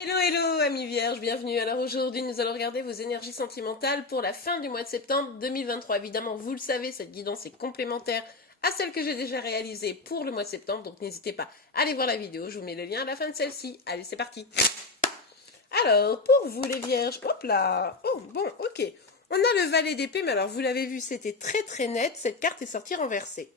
Hello, hello, amis vierges, bienvenue. Alors aujourd'hui, nous allons regarder vos énergies sentimentales pour la fin du mois de septembre 2023. Évidemment, vous le savez, cette guidance est complémentaire à celle que j'ai déjà réalisée pour le mois de septembre, donc n'hésitez pas à aller voir la vidéo, je vous mets le lien à la fin de celle-ci. Allez, c'est parti. Alors, pour vous les vierges, hop là, oh, bon, ok. On a le valet d'épée, mais alors vous l'avez vu, c'était très très net, cette carte est sortie renversée.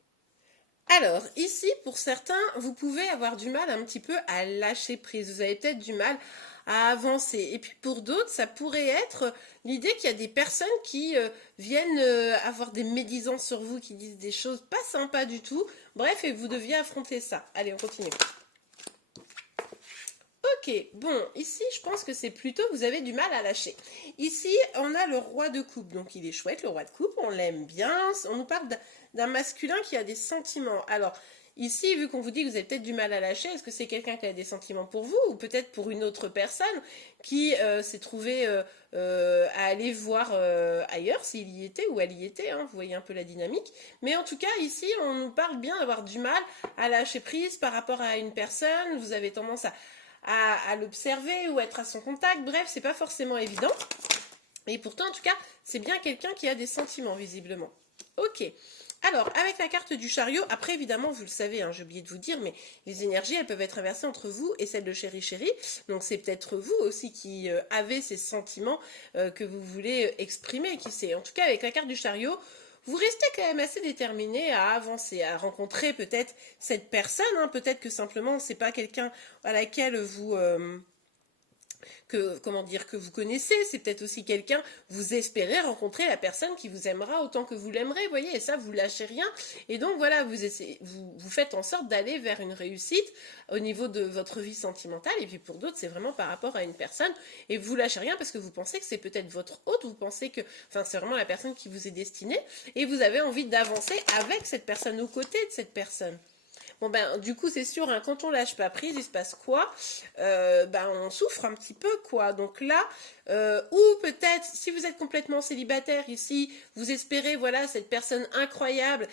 Alors, ici, pour certains, vous pouvez avoir du mal un petit peu à lâcher prise. Vous avez peut-être du mal à avancer. Et puis pour d'autres, ça pourrait être l'idée qu'il y a des personnes qui viennent avoir des médisances sur vous, qui disent des choses pas sympas du tout. Bref, et vous deviez affronter ça. Allez, on continue. Ok, bon, ici, je pense que c'est plutôt vous avez du mal à lâcher. Ici, on a le roi de coupe, donc il est chouette, le roi de coupe, on l'aime bien. On nous parle d'un masculin qui a des sentiments. Alors, ici, vu qu'on vous dit que vous avez peut-être du mal à lâcher, est-ce que c'est quelqu'un qui a des sentiments pour vous ou peut-être pour une autre personne qui s'est trouvée à aller voir ailleurs, s'il y était ou elle y était, hein, vous voyez un peu la dynamique. Mais en tout cas, ici, on nous parle bien d'avoir du mal à lâcher prise par rapport à une personne. Vous avez tendance à l'observer ou être à son contact. Bref, c'est pas forcément évident. Et pourtant, en tout cas, c'est bien quelqu'un qui a des sentiments, visiblement. Ok. Alors, avec la carte du chariot, après, évidemment, vous le savez, hein, j'ai oublié de vous dire, mais les énergies, elles peuvent être inversées entre vous et celle de Chéri Chéri. Donc, c'est peut-être vous aussi qui avez ces sentiments que vous voulez exprimer. Qui sait. En tout cas, avec la carte du chariot, vous restez quand même assez déterminé à avancer, à rencontrer peut-être cette personne. Hein, peut-être que simplement, c'est pas quelqu'un à laquelle vous... comment dire, que vous connaissez, c'est peut-être aussi quelqu'un, vous espérez rencontrer la personne qui vous aimera autant que vous l'aimerez, voyez, et ça, vous lâchez rien, et donc voilà, vous faites en sorte d'aller vers une réussite au niveau de votre vie sentimentale, et puis pour d'autres, c'est vraiment par rapport à une personne, et vous lâchez rien parce que vous pensez que c'est peut-être votre hôte, vous pensez que, enfin, c'est vraiment la personne qui vous est destinée, et vous avez envie d'avancer avec cette personne, aux côtés de cette personne. Bon ben du coup c'est sûr, hein, quand on lâche pas prise, il se passe quoi? Ben on souffre un petit peu quoi. Donc là, ou peut-être si vous êtes complètement célibataire ici, vous espérez voilà cette personne incroyable,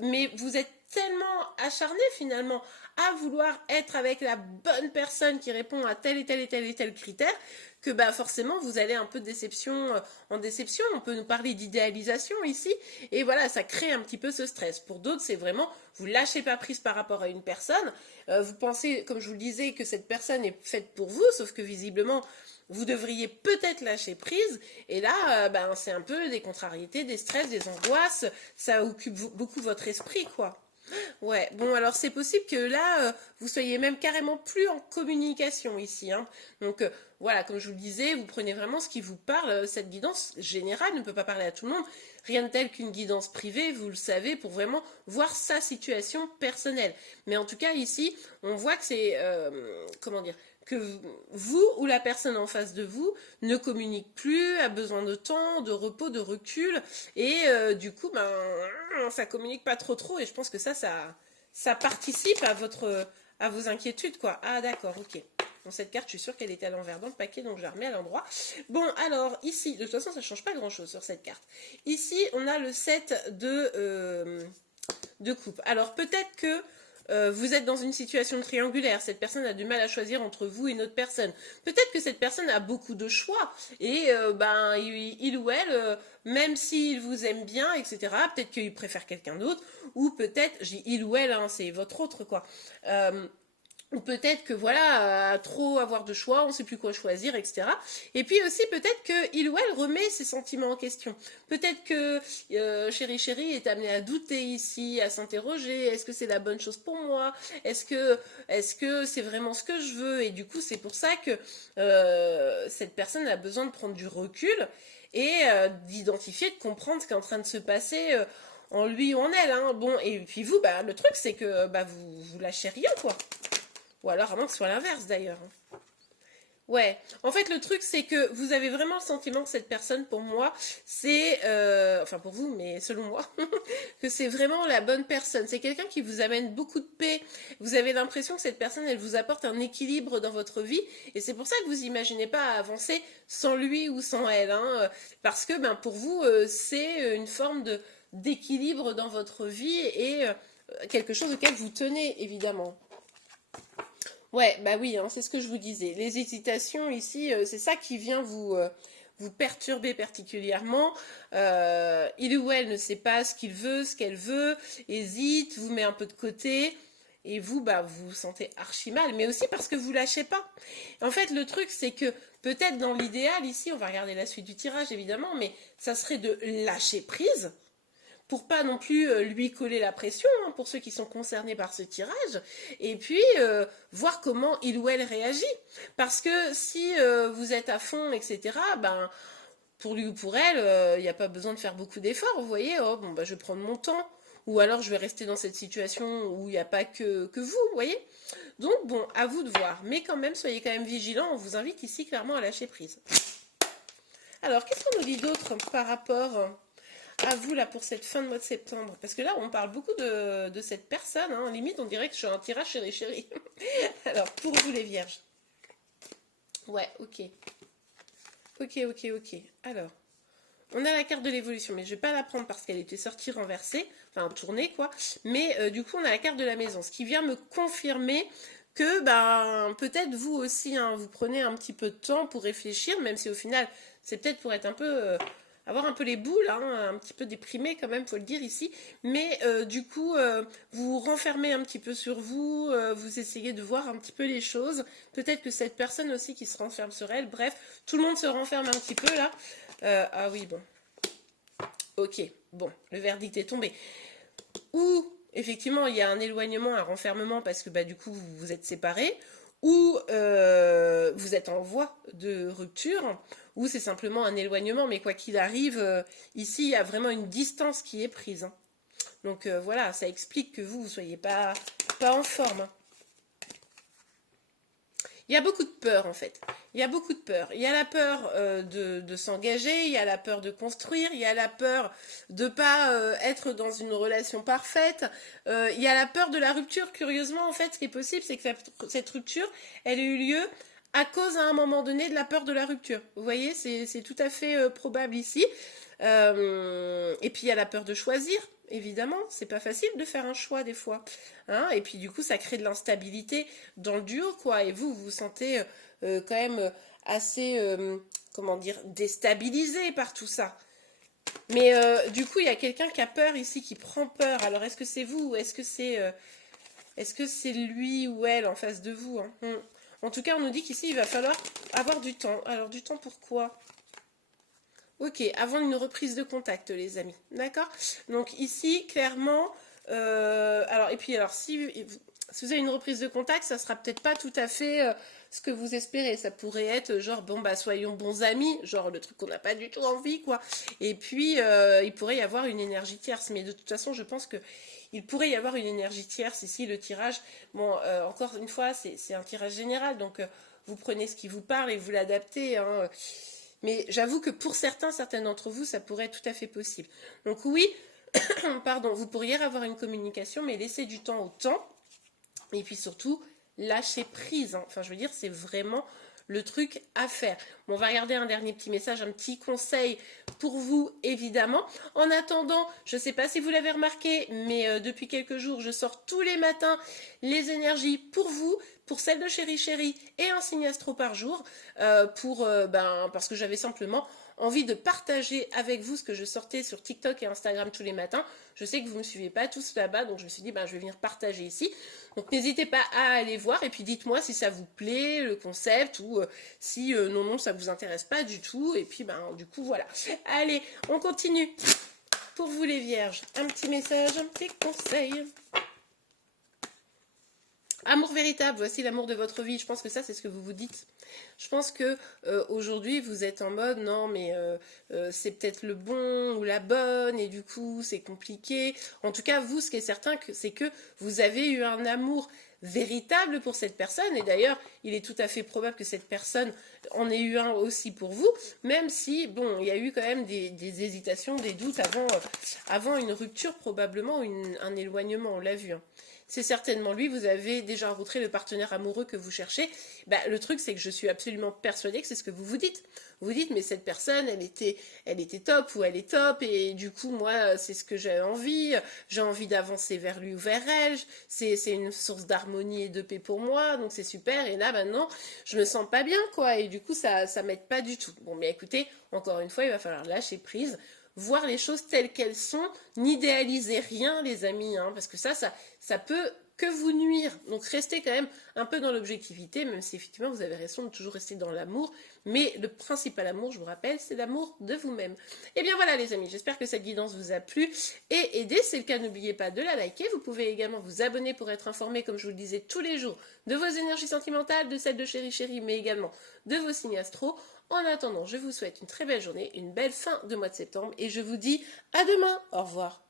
mais vous êtes tellement acharné finalement à vouloir être avec la bonne personne qui répond à tel et tel et tel et tel critère que bah forcément vous allez un peu de déception en déception. On peut nous parler d'idéalisation ici et voilà, ça crée un petit peu ce stress. Pour d'autres, c'est vraiment vous lâchez pas prise par rapport à une personne, vous pensez, comme je vous le disais, que cette personne est faite pour vous, sauf que visiblement vous devriez peut-être lâcher prise, et là, ben, c'est un peu des contrariétés, des stress, des angoisses, ça occupe beaucoup votre esprit, quoi. Ouais, bon alors c'est possible que là, vous soyez même carrément plus en communication ici. Hein. Donc voilà, comme je vous le disais, vous prenez vraiment ce qui vous parle. Cette guidance générale ne peut pas parler à tout le monde. Rien de tel qu'une guidance privée, vous le savez, pour vraiment voir sa situation personnelle. Mais en tout cas ici, on voit que c'est, comment dire, que vous ou la personne en face de vous ne communique plus, a besoin de temps, de repos, de recul, et du coup, ben, ça communique pas trop, et je pense que ça participe à vos inquiétudes, quoi. Ah, d'accord, ok. Bon, cette carte, je suis sûre qu'elle était à l'envers dans le paquet, donc je la remets à l'endroit. Bon, alors, ici, de toute façon, ça change pas grand-chose sur cette carte. Ici, on a le 7 de coupe. Alors, peut-être que vous êtes dans une situation triangulaire, cette personne a du mal à choisir entre vous et une autre personne. Peut-être que cette personne a beaucoup de choix et ben il ou elle, même s'il vous aime bien, etc., peut-être qu'il préfère quelqu'un d'autre, ou peut-être, j'ai il ou elle, hein, c'est votre autre quoi. Ou peut-être que voilà, trop avoir de choix, on ne sait plus quoi choisir, etc. Et puis aussi peut-être que il ou elle remet ses sentiments en question. Peut-être que Chéri Chéri est amené à douter ici, à s'interroger. Est-ce que c'est la bonne chose pour moi? Est-ce que c'est vraiment ce que je veux? Et du coup, c'est pour ça que cette personne a besoin de prendre du recul et d'identifier, de comprendre ce qui est en train de se passer. En lui ou en elle, hein. Bon, et puis vous, bah, le truc c'est que bah, vous lâchez rien, quoi. Ou alors, à moins que ce soit l'inverse d'ailleurs. Ouais, en fait le truc c'est que vous avez vraiment le sentiment que cette personne pour moi c'est, enfin pour vous mais selon moi, que c'est vraiment la bonne personne. C'est quelqu'un qui vous amène beaucoup de paix. Vous avez l'impression que cette personne elle vous apporte un équilibre dans votre vie et c'est pour ça que vous imaginez pas avancer sans lui ou sans elle. Hein, parce que ben, pour vous c'est une forme d'équilibre dans votre vie et quelque chose auquel vous tenez évidemment. Ouais, bah oui, hein, c'est ce que je vous disais. Les hésitations ici, c'est ça qui vient vous perturber particulièrement. Il ou elle ne sait pas ce qu'il veut, ce qu'elle veut, hésite, vous met un peu de côté. Et vous, bah, vous vous sentez archi mal, mais aussi parce que vous lâchez pas. En fait, le truc, c'est que peut-être dans l'idéal, ici, on va regarder la suite du tirage, évidemment, mais ça serait de lâcher prise pour pas non plus lui coller la pression, hein, pour ceux qui sont concernés par ce tirage, et puis voir comment il ou elle réagit. Parce que si vous êtes à fond, etc., ben, pour lui ou pour elle, il n'y a pas besoin de faire beaucoup d'efforts, vous voyez, oh, bon, bah, je vais prendre mon temps, ou alors je vais rester dans cette situation où il n'y a pas que vous, vous voyez. Donc bon, à vous de voir, mais quand même, soyez quand même vigilants, on vous invite ici clairement à lâcher prise. Alors, qu'est-ce qu'on nous dit d'autre par rapport à vous là pour cette fin de mois de septembre? Parce que là, on parle beaucoup de cette personne, hein. Limite, on dirait que je suis un tirage chéri chéri. Alors, pour vous les vierges. Ouais, ok. Ok. Alors, on a la carte de l'évolution, mais je vais pas la prendre parce qu'elle était sortie renversée, enfin tournée quoi. Mais du coup, on a la carte de la maison, ce qui vient me confirmer que ben peut-être vous aussi, hein, vous prenez un petit peu de temps pour réfléchir, même si au final, c'est peut-être pour être un peu avoir un peu les boules, hein, un petit peu déprimé quand même, faut le dire ici. Mais du coup, vous vous renfermez un petit peu sur vous, vous essayez de voir un petit peu les choses. Peut-être que cette personne aussi qui se renferme sur elle, bref, tout le monde se renferme un petit peu là. Ah oui, bon. Ok, bon, le verdict est tombé. Ou, effectivement, il y a un éloignement, un renfermement, parce que bah, du coup, vous vous êtes séparés, ou vous êtes en voie de rupture, ou c'est simplement un éloignement, mais quoi qu'il arrive, ici, il y a vraiment une distance qui est prise, hein. Donc voilà, ça explique que vous ne soyez pas en forme, hein. Il y a beaucoup de peur en fait. Il y a beaucoup de peur. Il y a la peur de s'engager, il y a la peur de construire, il y a la peur de pas être dans une relation parfaite, il y a la peur de la rupture. Curieusement, en fait, ce qui est possible, c'est que cette rupture, elle a eu lieu à cause à un moment donné de la peur de la rupture. Vous voyez, c'est tout à fait probable ici. Et puis il y a la peur de choisir. Évidemment, c'est pas facile de faire un choix des fois, hein, et puis du coup, ça crée de l'instabilité dans le duo, quoi. Et vous vous sentez quand même assez, comment dire, déstabilisé par tout ça. Mais du coup, il y a quelqu'un qui a peur ici, qui prend peur. Alors, est-ce que c'est vous ou est-ce que c'est lui ou elle en face de vous, hein? En tout cas, on nous dit qu'ici, il va falloir avoir du temps. Alors, du temps pourquoi? Ok, avant une reprise de contact, les amis. D'accord? Donc ici, clairement, alors, et puis, alors, si vous avez une reprise de contact, ça sera peut-être pas tout à fait ce que vous espérez. Ça pourrait être genre, bon, bah, soyons bons amis, genre le truc qu'on n'a pas du tout envie, quoi. Et puis, il pourrait y avoir une énergie tierce. Mais de toute façon, je pense que il pourrait y avoir une énergie tierce ici, le tirage. Bon, encore une fois, c'est un tirage général, donc vous prenez ce qui vous parle et vous l'adaptez, hein. Mais j'avoue que pour certains d'entre vous, ça pourrait être tout à fait possible. Donc oui, pardon, vous pourriez avoir une communication, mais laissez du temps au temps. Et puis surtout, lâcher prise, hein. Enfin, je veux dire, c'est vraiment le truc à faire. Bon, on va regarder un dernier petit message, un petit conseil pour vous, évidemment. En attendant, je ne sais pas si vous l'avez remarqué, mais depuis quelques jours, je sors tous les matins les énergies pour vous, pour celle de Chéri Chéri et un signe astro par jour, parce que j'avais simplement envie de partager avec vous ce que je sortais sur TikTok et Instagram tous les matins. Je sais que vous ne me suivez pas tous là-bas, donc je me suis dit, je vais venir partager ici. Donc n'hésitez pas à aller voir et puis dites-moi si ça vous plaît, le concept, ou si non, ça vous intéresse pas du tout. Et puis, du coup, voilà. Allez, on continue. Pour vous les vierges, un petit message, un petit conseil. Amour véritable, voici l'amour de votre vie. Je pense que ça, c'est ce que vous vous dites. Je pense que aujourd'hui, vous êtes en mode, non, mais c'est peut-être le bon ou la bonne, et du coup, c'est compliqué. En tout cas, vous, ce qui est certain, c'est que vous avez eu un amour véritable pour cette personne, et d'ailleurs, il est tout à fait probable que cette personne en ait eu un aussi pour vous, même si, bon, il y a eu quand même des hésitations, des doutes avant une rupture, probablement, un éloignement, on l'a vu, hein. c'est certainement lui, vous avez déjà rencontré le partenaire amoureux que vous cherchez. Bah, le truc, c'est que je suis absolument persuadée que c'est ce que vous vous dites. Vous vous dites, mais cette personne, elle était top ou elle est top, et du coup, moi, c'est ce que j'ai envie d'avancer vers lui ou vers elle, c'est une source d'harmonie et de paix pour moi, donc c'est super, et là, maintenant, je me sens pas bien, quoi, et du coup, ça m'aide pas du tout. Bon, mais écoutez, encore une fois, il va falloir lâcher prise, voir les choses telles qu'elles sont, n'idéalisez rien, les amis, hein, parce que ça peut que vous nuire. Donc restez quand même un peu dans l'objectivité, même si effectivement vous avez raison de toujours rester dans l'amour. Mais le principal amour, je vous rappelle, c'est l'amour de vous-même. Et bien voilà les amis, j'espère que cette guidance vous a plu et aidé. C'est le cas, n'oubliez pas de la liker. Vous pouvez également vous abonner pour être informé, comme je vous le disais, tous les jours de vos énergies sentimentales, de celles de Chéri Chéri, mais également de vos signes astro. En attendant, je vous souhaite une très belle journée, une belle fin de mois de septembre et je vous dis à demain. Au revoir.